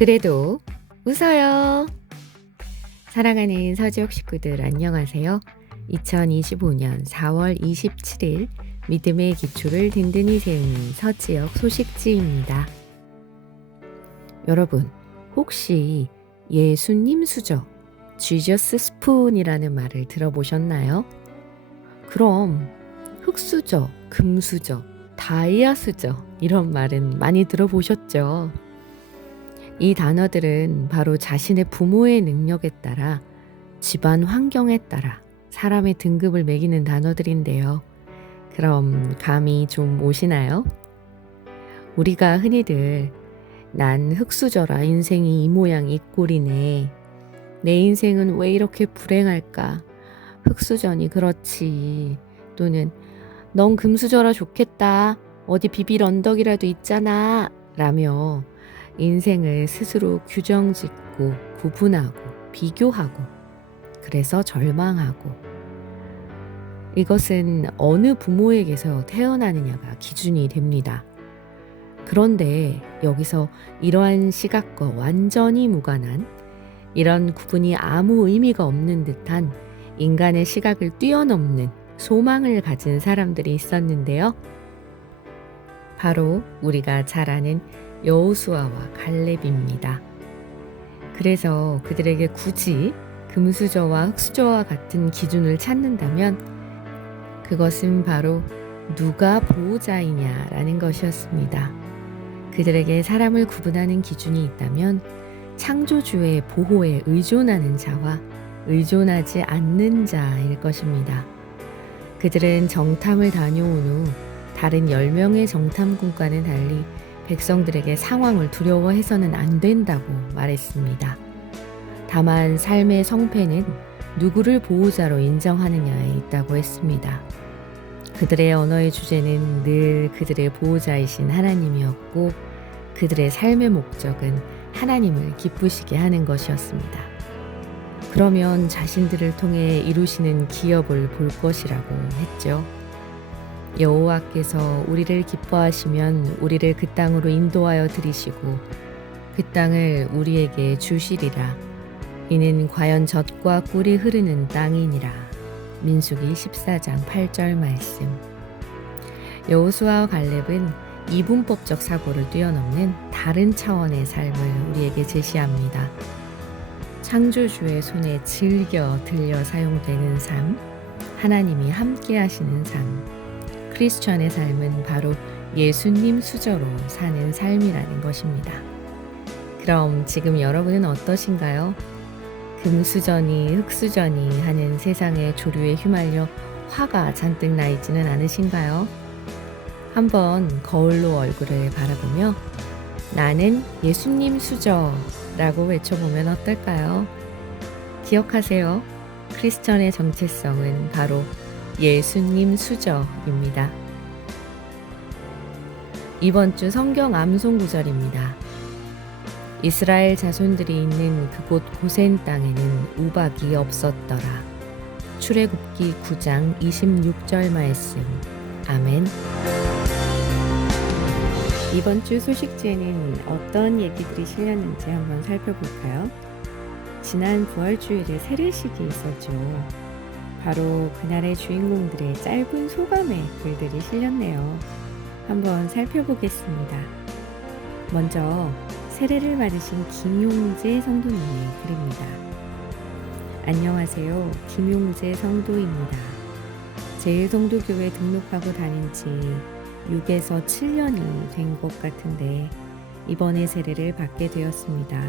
그래도 웃어요. 사랑하는 서지옥 식구들 안녕하세요. 2025년 4월 27일 믿음의 기초를 든든히 세우는 서지옥 소식지입니다. 여러분, 혹시 예수님 수저, Jesus 스푼이라는 말을 들어보셨나요? 그럼 흙수저, 금수저, 다이아 수저 이런 말은 많이 들어보셨죠? 이 단어들은 바로 자신의 부모의 능력에 따라 집안 환경에 따라 사람의 등급을 매기는 단어들인데요. 그럼 감이 좀 오시나요? 우리가 흔히들 난 흙수저라 인생이 이 모양 이 꼴이네. 내 인생은 왜 이렇게 불행할까? 흙수저니 그렇지. 또는 넌 금수저라 좋겠다. 어디 비빌 언덕이라도 있잖아. 라며 인생을 스스로 규정짓고 구분하고 비교하고 그래서 절망하고 이것은 어느 부모에게서 태어나느냐가 기준이 됩니다. 그런데 여기서 이러한 시각과 완전히 무관한 이런 구분이 아무 의미가 없는 듯한 인간의 시각을 뛰어넘는 소망을 가진 사람들이 있었는데요. 바로 우리가 잘 아는 여호수아와 갈렙입니다. 그래서 그들에게 굳이 금수저와 흙수저와 같은 기준을 찾는다면 그것은 바로 누가 보호자이냐라는 것이었습니다. 그들에게 사람을 구분하는 기준이 있다면 창조주의 보호에 의존하는 자와 의존하지 않는 자일 것입니다. 그들은 정탐을 다녀온 후 다른 10명의 정탐꾼과는 달리 백성들에게 상황을 두려워해서는 안 된다고 말했습니다. 다만 삶의 성패는 누구를 보호자로 인정하느냐에 있다고 했습니다. 그들의 언어의 주제는 늘 그들의 보호자이신 하나님이었고 그들의 삶의 목적은 하나님을 기쁘시게 하는 것이었습니다. 그러면 자신들을 통해 이루시는 기업을 볼 것이라고 했죠. 여호와께서 우리를 기뻐하시면 우리를 그 땅으로 인도하여 들이시고 그 땅을 우리에게 주시리라. 이는 과연 젖과 꿀이 흐르는 땅이니라. 민수기 14장 8절 말씀. 여호수아와 갈렙은 이분법적 사고를 뛰어넘는 다른 차원의 삶을 우리에게 제시합니다. 창조주의 손에 즐겨 들려 사용되는 삶, 하나님이 함께 하시는 삶. 크리스천의 삶은 바로 예수님 수저로 사는 삶이라는 것입니다. 그럼 지금 여러분은 어떠신가요? 금수저니 흙수저니 하는 세상의 조류에 휘말려 화가 잔뜩 나 있지는 않으신가요? 한번 거울로 얼굴을 바라보며 나는 예수님 수저라고 외쳐보면 어떨까요? 기억하세요. 크리스천의 정체성은 바로 예수님 수저입니다. 이번 주 성경 암송 구절입니다. 이스라엘 자손들이 있는 그곳 고센 땅에는 우박이 없었더라. 출애굽기 9장 26절 말씀. 아멘. 이번 주 소식지에는 어떤 얘기들이 실렸는지 한번 살펴볼까요? 지난 부활주일에 세례식이 있었죠. 바로 그날의 주인공들의 짧은 소감의 글들이 실렸네요. 한번 살펴보겠습니다. 먼저 세례를 받으신 김용재 성도님의 글입니다. 안녕하세요. 김용재 성도입니다. 제일성도교회 등록하고 다닌 지 6에서 7년이 된 것 같은데 이번에 세례를 받게 되었습니다.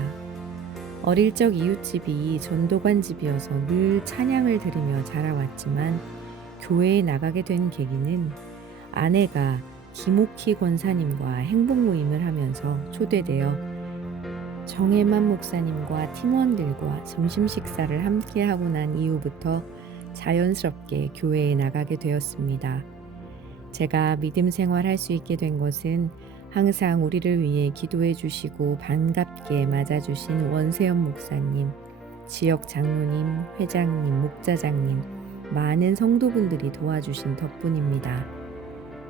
어릴 적 이웃집이 전도관 집이어서 늘 찬양을 들으며 자라왔지만 교회에 나가게 된 계기는 아내가 김옥희 권사님과 행복 모임을 하면서 초대되어 정혜만 목사님과 팀원들과 점심 식사를 함께 하고 난 이후부터 자연스럽게 교회에 나가게 되었습니다. 제가 믿음 생활할 수 있게 된 것은 항상 우리를 위해 기도해 주시고 반갑게 맞아주신 원세현 목사님, 지역 장로님, 회장님, 목자장님, 많은 성도분들이 도와주신 덕분입니다.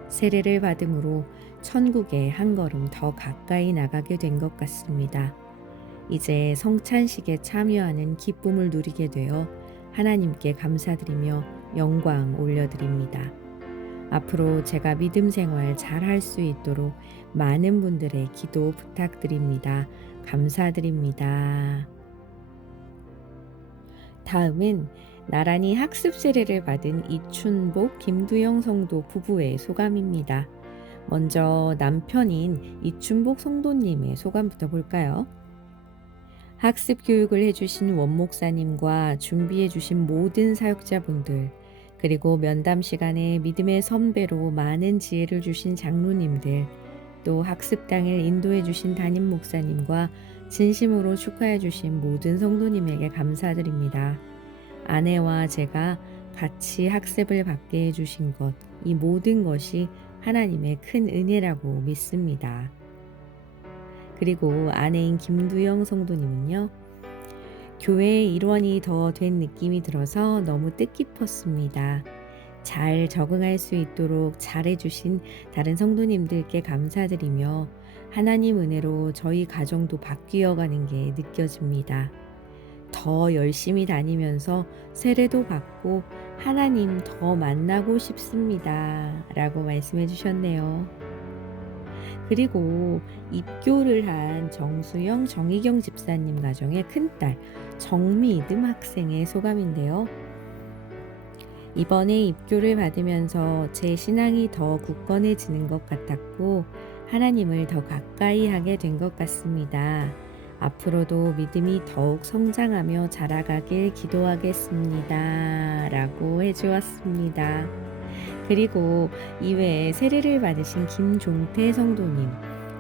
세례를 받음으로 천국에 한 걸음 더 가까이 나가게 된 것 같습니다. 이제 성찬식에 참여하는 기쁨을 누리게 되어 하나님께 감사드리며 영광 올려드립니다. 앞으로 제가 믿음 생활 잘 할 수 있도록 많은 분들의 기도 부탁드립니다. 감사드립니다. 다음은 나란히 학습 세례를 받은 이춘복, 김두영 성도 부부의 소감입니다. 먼저 남편인 이춘복 성도님의 소감부터 볼까요? 학습 교육을 해주신 원목사님과 준비해주신 모든 사역자분들, 그리고 면담 시간에 믿음의 선배로 많은 지혜를 주신 장로님들, 또 학습 당일 인도해주신 담임 목사님과 진심으로 축하해주신 모든 성도님에게 감사드립니다. 아내와 제가 같이 학습을 받게 해주신 것, 이 모든 것이 하나님의 큰 은혜라고 믿습니다. 그리고 아내인 김두영 성도님은요, 교회의 일원이 더 된 느낌이 들어서 너무 뜻깊었습니다. 잘 적응할 수 있도록 잘해주신 다른 성도님들께 감사드리며 하나님 은혜로 저희 가정도 바뀌어가는 게 느껴집니다. 더 열심히 다니면서 세례도 받고 하나님 더 만나고 싶습니다. 라고 말씀해 주셨네요. 그리고 입교를 한 정수영, 정희경 집사님 가정의 큰딸 정미듬 학생의 소감인데요. 이번에 입교를 받으면서 제 신앙이 더 굳건해지는 것 같았고 하나님을 더 가까이 하게 된 것 같습니다. 앞으로도 믿음이 더욱 성장하며 자라가길 기도하겠습니다. 라고 해주었습니다. 그리고 이외에 세례를 받으신 김종태 성도님,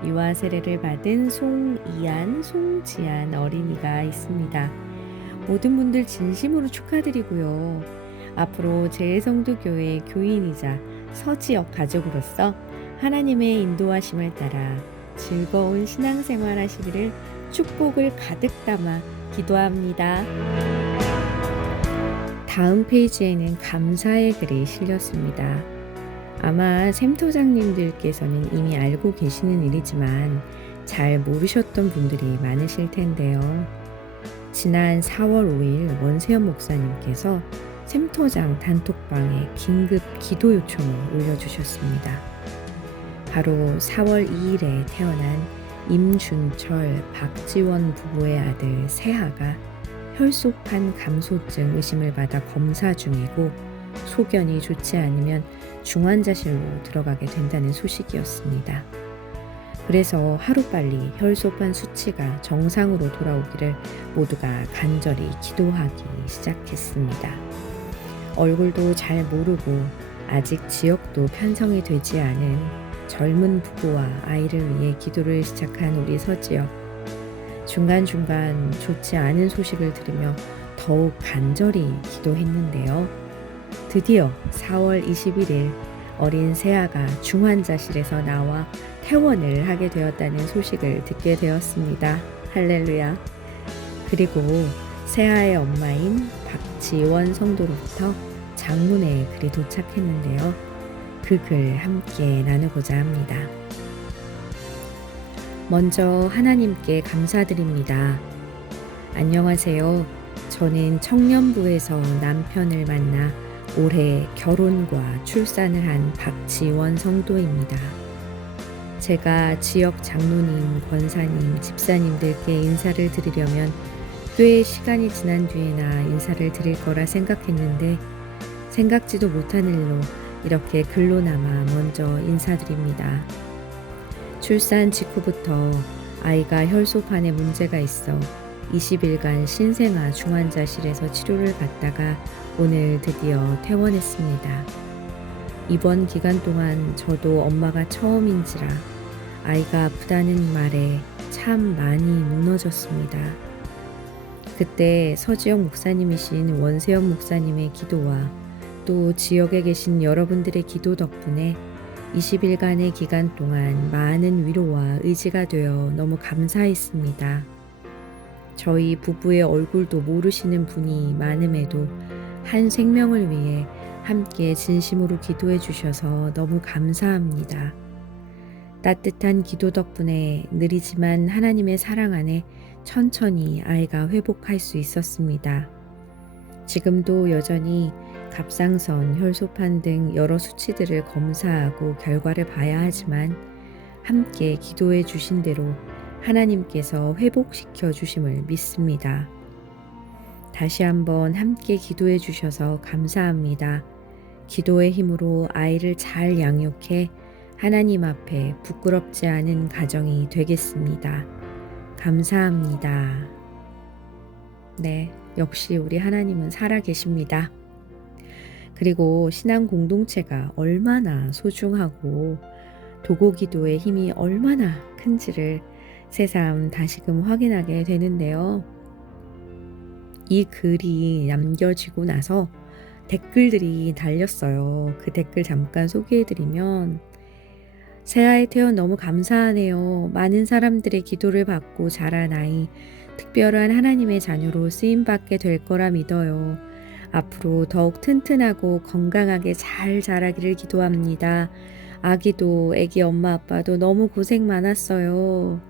유아 세례를 받은 송이안, 송지안 어린이가 있습니다. 모든 분들 진심으로 축하드리고요. 앞으로 제일성도교회 교인이자 서지역 가족으로서 하나님의 인도하심을 따라 즐거운 신앙생활 하시기를 축복을 가득 담아 기도합니다. 다음 페이지에는 감사의 글이 실렸습니다. 아마 샘토장님들께서는 이미 알고 계시는 일이지만 잘 모르셨던 분들이 많으실 텐데요. 지난 4월 5일 원세현 목사님께서 샘토장 단톡방에 긴급 기도 요청을 올려주셨습니다. 바로 4월 2일에 태어난 임준철, 박지원 부부의 아들 세하가 혈소판 감소증 의심을 받아 검사 중이고 소견이 좋지 않으면 중환자실로 들어가게 된다는 소식이었습니다. 그래서 하루빨리 혈소판 수치가 정상으로 돌아오기를 모두가 간절히 기도하기 시작했습니다. 얼굴도 잘 모르고 아직 지역도 편성이 되지 않은 젊은 부부와 아이를 위해 기도를 시작한 우리 서지역. 중간중간 좋지 않은 소식을 들으며 더욱 간절히 기도했는데요. 드디어 4월 21일 어린 세아가 중환자실에서 나와 퇴원을 하게 되었다는 소식을 듣게 되었습니다. 할렐루야. 그리고 세아의 엄마인 박지원 성도로부터 장문의 글이 도착했는데요. 그 글 함께 나누고자 합니다. 먼저 하나님께 감사드립니다. 안녕하세요. 저는 청년부에서 남편을 만나 올해 결혼과 출산을 한 박지원 성도입니다. 제가 지역 장로님, 권사님, 집사님들께 인사를 드리려면 꽤 시간이 지난 뒤에나 인사를 드릴 거라 생각했는데 생각지도 못한 일로 이렇게 글로 남아 먼저 인사드립니다. 출산 직후부터 아이가 혈소판에 문제가 있어 20일간 신생아 중환자실에서 치료를 받다가 오늘 드디어 퇴원했습니다. 이번 기간 동안 저도 엄마가 처음인지라 아이가 아프다는 말에 참 많이 무너졌습니다. 그때 서지영 목사님이신 원세현 목사님의 기도와 또 지역에 계신 여러분들의 기도 덕분에 20일간의 기간 동안 많은 위로와 의지가 되어 너무 감사했습니다. 저희 부부의 얼굴도 모르시는 분이 많음에도 한 생명을 위해 함께 진심으로 기도해 주셔서 너무 감사합니다. 따뜻한 기도 덕분에 느리지만 하나님의 사랑 안에 천천히 아이가 회복할 수 있었습니다. 지금도 여전히 갑상선, 혈소판 등 여러 수치들을 검사하고 결과를 봐야 하지만 함께 기도해 주신 대로 하나님께서 회복시켜 주심을 믿습니다. 다시 한번 함께 기도해 주셔서 감사합니다. 기도의 힘으로 아이를 잘 양육해 하나님 앞에 부끄럽지 않은 가정이 되겠습니다. 감사합니다. 네, 역시 우리 하나님은 살아계십니다. 그리고 신앙 공동체가 얼마나 소중하고 도고 기도의 힘이 얼마나 큰지를 새삼 다시금 확인하게 되는데요. 이 글이 남겨지고 나서 댓글들이 달렸어요. 그 댓글 잠깐 소개해드리면 새아이 태어 너무 감사하네요. 많은 사람들의 기도를 받고 자란 아이, 특별한 하나님의 자녀로 쓰임받게 될 거라 믿어요. 앞으로 더욱 튼튼하고 건강하게 잘 자라기를 기도합니다. 아기도 애기 엄마 아빠도 너무 고생 많았어요.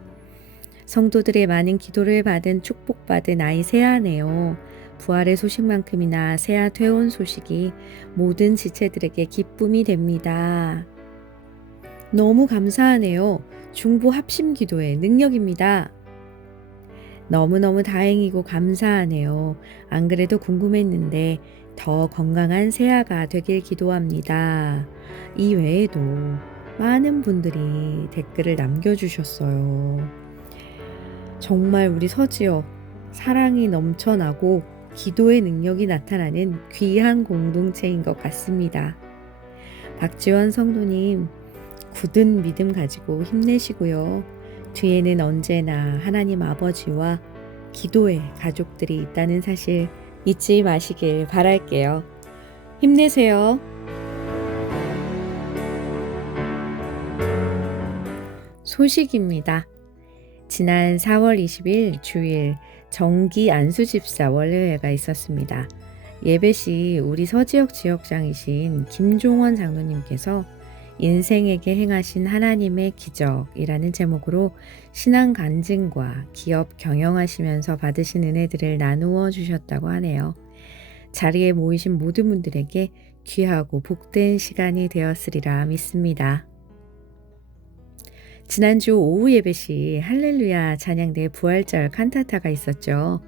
성도들의 많은 기도를 받은 축복받은 아이 새아네요. 부활의 소식만큼이나 새아 퇴원 소식이 모든 지체들에게 기쁨이 됩니다. 너무 감사하네요. 중보 합심 기도의 능력입니다. 너무너무 다행이고 감사하네요. 안 그래도 궁금했는데 더 건강한 새아가 되길 기도합니다. 이 외에도 많은 분들이 댓글을 남겨주셨어요. 정말 우리 서지역 사랑이 넘쳐나고 기도의 능력이 나타나는 귀한 공동체인 것 같습니다. 박지원 성도님, 굳은 믿음 가지고 힘내시고요. 뒤에는 언제나 하나님 아버지와 기도의 가족들이 있다는 사실 잊지 마시길 바랄게요. 힘내세요. 소식입니다. 지난 4월 20일 주일 정기 안수집사 원례회가 있었습니다. 예배 시 우리 서지역 지역장이신 김종원 장로님께서 인생에게 행하신 하나님의 기적이라는 제목으로 신앙 간증과 기업 경영하시면서 받으신 은혜들을 나누어 주셨다고 하네요. 자리에 모이신 모든 분들에게 귀하고 복된 시간이 되었으리라 믿습니다. 지난주 오후 예배 시 할렐루야 찬양대 부활절 칸타타가 있었죠.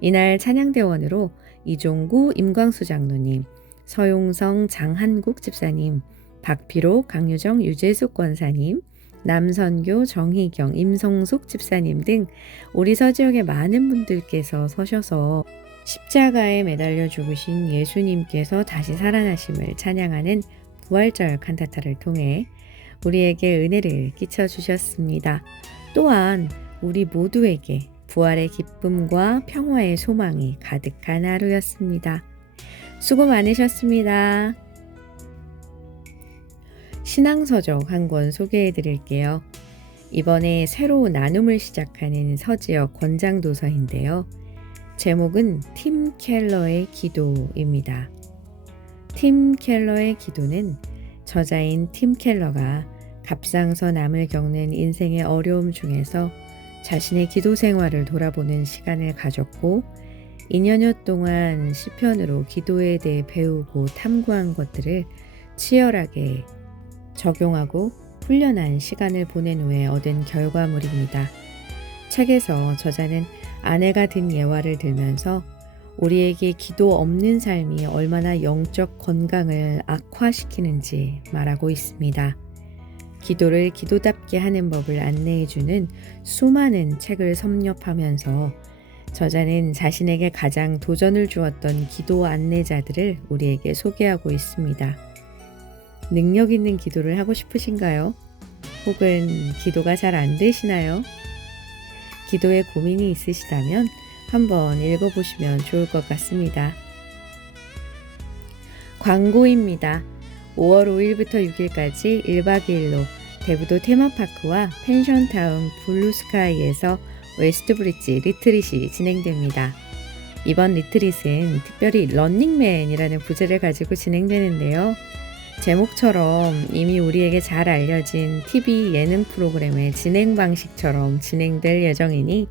이날 찬양대원으로 이종구 임광수 장로님, 서용성 장한국 집사님, 박피로 강유정 유재숙 권사님, 남선교 정희경 임성숙 집사님 등 우리 서지역의 많은 분들께서 서셔서 십자가에 매달려 죽으신 예수님께서 다시 살아나심을 찬양하는 부활절 칸타타를 통해 우리에게 은혜를 끼쳐주셨습니다. 또한 우리 모두에게 부활의 기쁨과 평화의 소망이 가득한 하루였습니다. 수고 많으셨습니다. 신앙서적 한 권 소개해 드릴게요. 이번에 새로 나눔을 시작하는 서지역 권장도서인데요. 제목은 팀 켈러의 기도입니다. 팀 켈러의 기도는 저자인 팀 켈러가 갑상선암을 겪는 인생의 어려움 중에서 자신의 기도 생활을 돌아보는 시간을 가졌고 2년여 동안 시편으로 기도에 대해 배우고 탐구한 것들을 치열하게 적용하고 훈련한 시간을 보낸 후에 얻은 결과물입니다. 책에서 저자는 아내가 든 예화를 들면서 우리에게 기도 없는 삶이 얼마나 영적 건강을 악화시키는지 말하고 있습니다. 기도를 기도답게 하는 법을 안내해주는 수많은 책을 섭렵하면서 저자는 자신에게 가장 도전을 주었던 기도 안내자들을 우리에게 소개하고 있습니다. 능력 있는 기도를 하고 싶으신가요? 혹은 기도가 잘 안 되시나요? 기도에 고민이 있으시다면 한번 읽어보시면 좋을 것 같습니다. 광고입니다. 5월 5일부터 6일까지 1박 2일로 대부도 테마파크와 펜션타운 블루스카이에서 웨스트브릿지 리트릿이 진행됩니다. 이번 리트릿은 특별히 런닝맨이라는 부제를 가지고 진행되는데요. 제목처럼 이미 우리에게 잘 알려진 TV 예능 프로그램의 진행 방식처럼 진행될 예정이니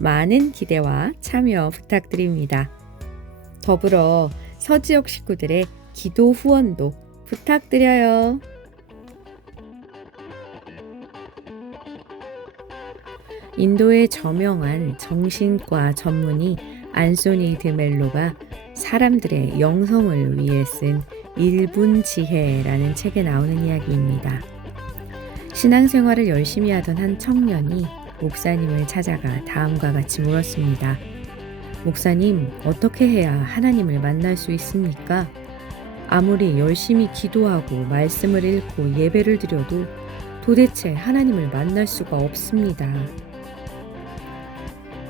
많은 기대와 참여 부탁드립니다. 더불어 서지역 식구들의 기도 후원도 부탁드려요. 인도의 저명한 정신과 전문의 안소니 드멜로가 사람들의 영성을 위해 쓴 1분 지혜라는 책에 나오는 이야기입니다. 신앙생활을 열심히 하던 한 청년이 목사님을 찾아가 다음과 같이 물었습니다. 목사님, 어떻게 해야 하나님을 만날 수 있습니까? 아무리 열심히 기도하고 말씀을 읽고 예배를 드려도 도대체 하나님을 만날 수가 없습니다.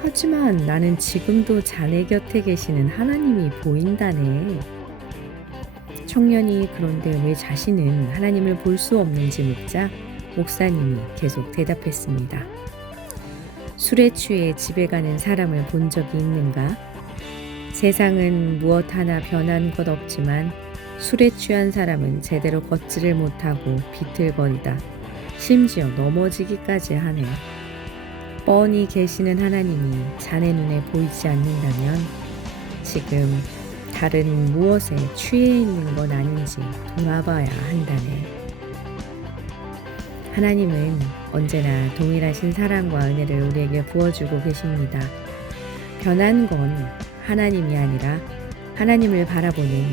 하지만 나는 지금도 자네 곁에 계시는 하나님이 보인다네. 청년이 그런데 왜 자신은 하나님을 볼 수 없는지 묻자 목사님이 계속 대답했습니다. 술에 취해 집에 가는 사람을 본 적이 있는가? 세상은 무엇 하나 변한 것 없지만 술에 취한 사람은 제대로 걷지를 못하고 비틀거리다 심지어 넘어지기까지 하네. 뻔히 계시는 하나님이 자네 눈에 보이지 않는다면 지금 다른 무엇에 취해 있는 건 아닌지 돌아봐야 한다네. 하나님은 언제나 동일하신 사랑과 은혜를 우리에게 부어주고 계십니다. 변한 건 하나님이 아니라 하나님을 바라보는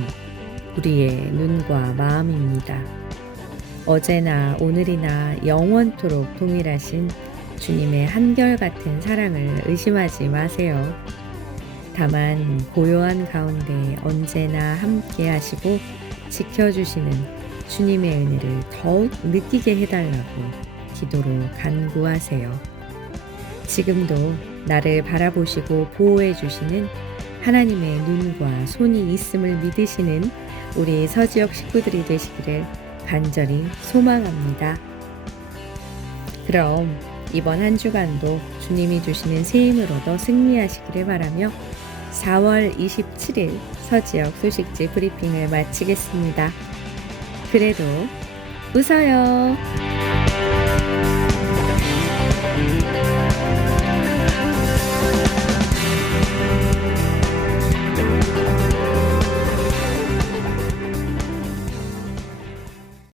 우리의 눈과 마음입니다. 어제나 오늘이나 영원토록 동일하신 주님의 한결같은 사랑을 의심하지 마세요. 다만 고요한 가운데 언제나 함께 하시고 지켜주시는 주님의 은혜를 더욱 느끼게 해달라고 기도로 간구하세요. 지금도 나를 바라보시고 보호해 주시는 하나님의 눈과 손이 있음을 믿으시는 우리 서지역 식구들이 되시기를 간절히 소망합니다. 그럼 이번 한 주간도 주님이 주시는 새 힘을 얻어 승리하시기를 바라며 4월 27일 서지역 소식지 브리핑을 마치겠습니다. 그래도 웃어요.